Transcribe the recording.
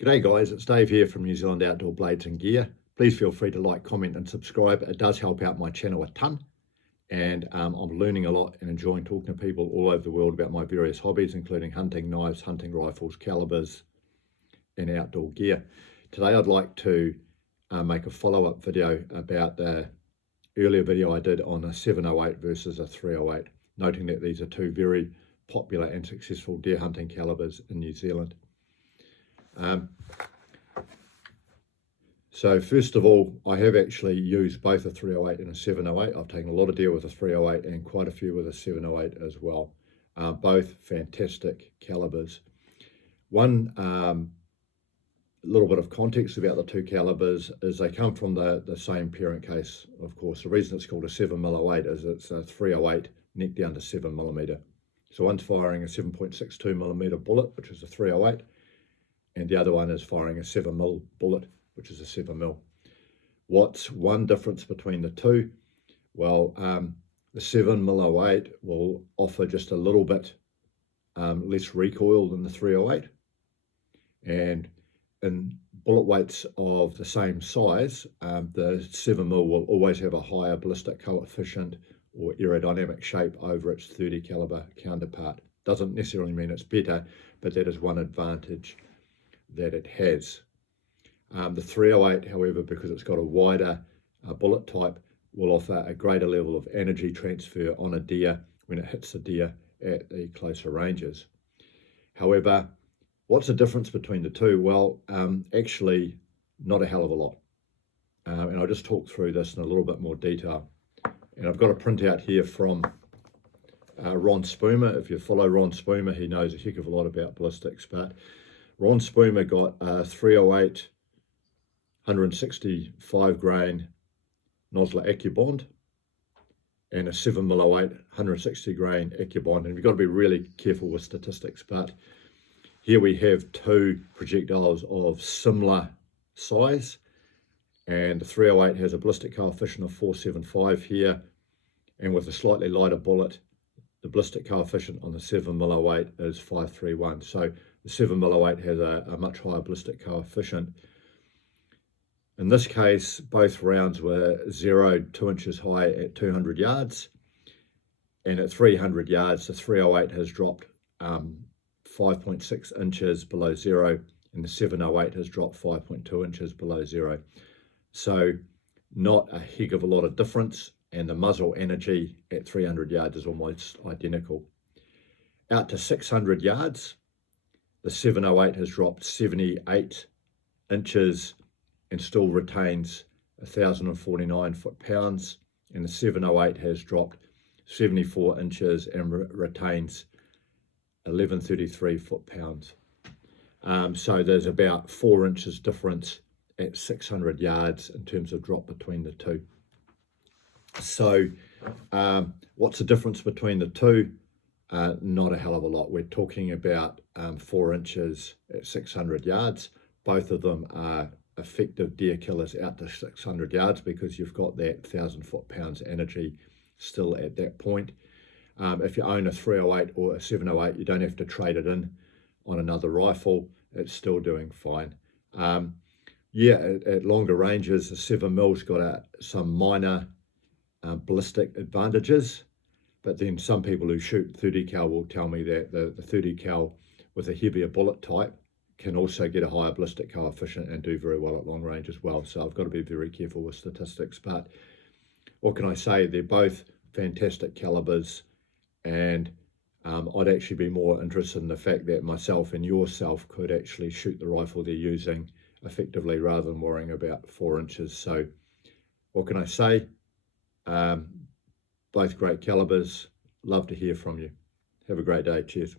G'day guys, it's Dave here from New Zealand Outdoor Blades and Gear. Please feel free to like, comment and subscribe. It does help out my channel a ton, and I'm learning a lot and enjoying talking to people all over the world about my various hobbies, including hunting knives, hunting rifles, calibers and outdoor gear. Today I'd like to make a follow-up video about the earlier video I did on a 708 versus a 308, noting that these are two very popular and successful deer hunting calibers in New Zealand. So first of all, I have actually used both a 308 and a 708. I've taken a lot of deer with a 308 and quite a few with a 708 as well. Both fantastic calibers. One little bit of context about the two calibers is they come from the same parent case, of course. The reason it's called a 7mm08 is it's a 308 neck down to 7mm. So one's firing a 7.62mm bullet, which is a 308, and the other one is firing a 7mm bullet, which is a 7mm. What's one difference between the two? Well, the 7mm08 will offer just a little bit less recoil than the 308, and in bullet weights of the same size, the 7mm will always have a higher ballistic coefficient or aerodynamic shape over its 30 caliber counterpart. Doesn't necessarily mean it's better, but that is one advantage that it has. The 308, however, because it's got a wider bullet type, will offer a greater level of energy transfer on a deer when it hits the deer at the closer ranges. However, what's the difference between the two? Well, actually not a hell of a lot. And I'll just talk through this in a little bit more detail. And I've got a printout here from Ron Spoomer. If you follow Ron Spoomer, he knows a heck of a lot about ballistics, but Ron Spoomer got a 308 165 grain Nosler Accubond and a 7mm08 160 grain Accubond. And you've got to be really careful with statistics, but here we have two projectiles of similar size, and the 308 has a ballistic coefficient of 475 here, and with a slightly lighter bullet, the ballistic coefficient on the 7mm08 is 531. So the 7mm08 has a much higher ballistic coefficient. In this case, both rounds were zeroed 2 inches high at 200 yards, and at 300 yards, the 308 has dropped 5.6 inches below zero, and the 708 has dropped 5.2 inches below zero. So not a heck of a lot of difference, and the muzzle energy at 300 yards is almost identical. Out to 600 yards, the 708 has dropped 78 inches and still retains 1,049 foot-pounds, and the 708 has dropped 74 inches and retains 1,133 foot-pounds. So there's about 4 inches difference at 600 yards in terms of drop between the two. So what's the difference between the two? Not a hell of a lot. We're talking about 4 inches at 600 yards. Both of them are effective deer killers out to 600 yards because you've got that 1,000 foot-pounds energy still at that point. If you own a 308 or a 708, you don't have to trade it in on another rifle. It's still doing fine. At longer ranges, the 7mm's got some minor ballistic advantages, but then some people who shoot 30 cal will tell me that the 30 cal with a heavier bullet type can also get a higher ballistic coefficient and do very well at long range as well. So I've got to be very careful with statistics, but what can I say? They're both fantastic calibers, and I'd actually be more interested in the fact that myself and yourself could actually shoot the rifle they're using effectively rather than worrying about 4 inches. So what can I say? Both great calibers. Love to hear from you. Have a great day. Cheers.